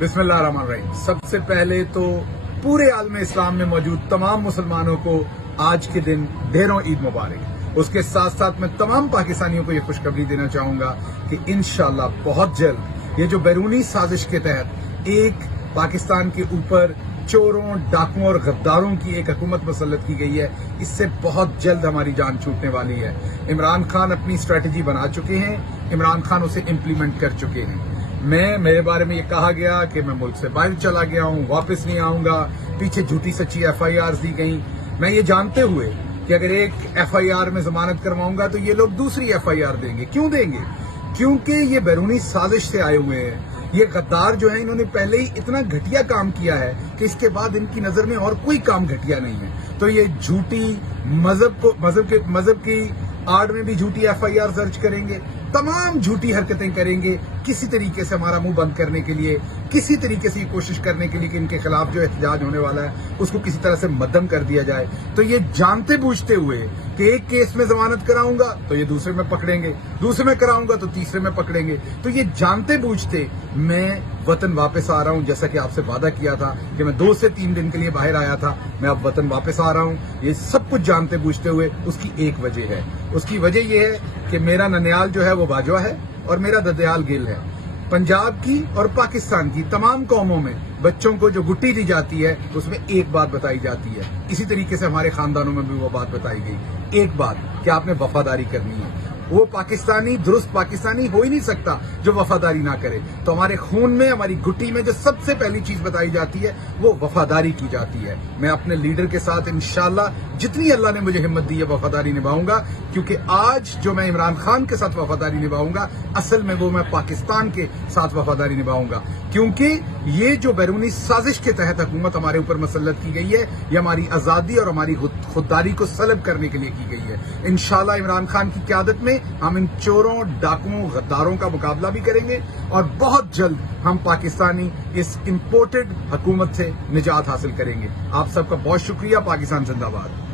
बिस्मिल्लाहिर्रहमानिर्रहीम। सबसे पहले तो पूरे आलम इस्लाम में मौजूद तमाम मुसलमानों को आज के दिन ढेरों ईद मुबारक। उसके साथ साथ मैं तमाम पाकिस्तानियों को ये खुशखबरी देना चाहूंगा कि इंशाअल्लाह बहुत जल्द ये जो बैरूनी साजिश के तहत एक पाकिस्तान के ऊपर चोरों, डाकुओं और गद्दारों की एक हुकूमत मुसल्लत की गई है, इससे बहुत जल्द हमारी जान छूटने वाली है। इमरान खान अपनी स्ट्रेटजी बना चुके हैं, इमरान खान उसे इम्प्लीमेंट कर चुके हैं। मेरे बारे में ये कहा गया कि मैं मुल्क से बाहर चला गया हूं, वापस नहीं आऊंगा, पीछे झूठी सच्ची FIR दी गई। मैं ये जानते हुए कि अगर एक FIR में जमानत करवाऊंगा तो ये लोग दूसरी FIR देंगे। क्यों देंगे? क्योंकि ये बैरूनी साजिश से आए हुए हैं। ये गद्दार जो है, इन्होंने पहले ही इतना घटिया काम किया है कि इसके बाद इनकी नजर में और कोई काम घटिया नहीं है। तो ये झूठी मजहब की आड़ में भी झूठी FIR दर्ज करेंगे, तमाम झूठी हरकतें करेंगे, किसी तरीके से हमारा मुंह बंद करने के लिए, किसी तरीके से ये कोशिश करने के लिए कि इनके खिलाफ जो एहतजाज होने वाला है उसको किसी तरह से मद्दम कर दिया जाए। तो ये जानते बूझते हुए कि एक केस में जमानत कराऊंगा तो ये दूसरे में पकड़ेंगे, दूसरे में कराऊंगा तो तीसरे में पकड़ेंगे। तो ये जानते बूझते मैं वतन वापस आ रहा हूं, जैसा कि आपसे वादा किया था कि मैं 2 से 3 दिन के लिए बाहर आया था, मैं अब वतन वापस आ रहा हूं। ये सब कुछ जानते बूझते हुए उसकी एक वजह है। उसकी वजह यह है कि मेरा ननियाल जो है वो बाजवा है और मेरा ददयाल गिल है। पंजाब की और पाकिस्तान की तमाम कौमों में बच्चों को जो गुट्टी दी जाती है उसमें एक बात बताई जाती है। इसी तरीके से हमारे खानदानों में भी वो बात बताई गई, एक बात कि आपने वफादारी करनी है। वो पाकिस्तानी दुरुस्त पाकिस्तानी हो ही नहीं सकता जो वफादारी ना करे। तो हमारे खून में, हमारी गुट्टी में जो सबसे पहली चीज बताई जाती है वो वफादारी की जाती है। मैं अपने लीडर के साथ इंशाअल्लाह जितनी अल्लाह ने मुझे हिम्मत दी है वफादारी निभाऊंगा, क्योंकि आज जो मैं इमरान खान के साथ वफादारी निभाऊंगा असल में वो मैं पाकिस्तान के साथ वफादारी निभाऊंगा। क्योंकि ये जो बैरूनी साजिश के तहत हुकूमत हमारे ऊपर मुसल्लत की गई है, ये हमारी आजादी और हमारी खुददारी को सलब करने के लिए की गई है। इंशाअल्लाह इमरान खान की क़यादत में हम इन चोरों, डाकुओं, गद्दारों का मुकाबला भी करेंगे और बहुत जल्द हम पाकिस्तानी इस इम्पोर्टेड हुकूमत से निजात हासिल करेंगे। आप सबका बहुत शुक्रिया। पाकिस्तान जिंदाबाद।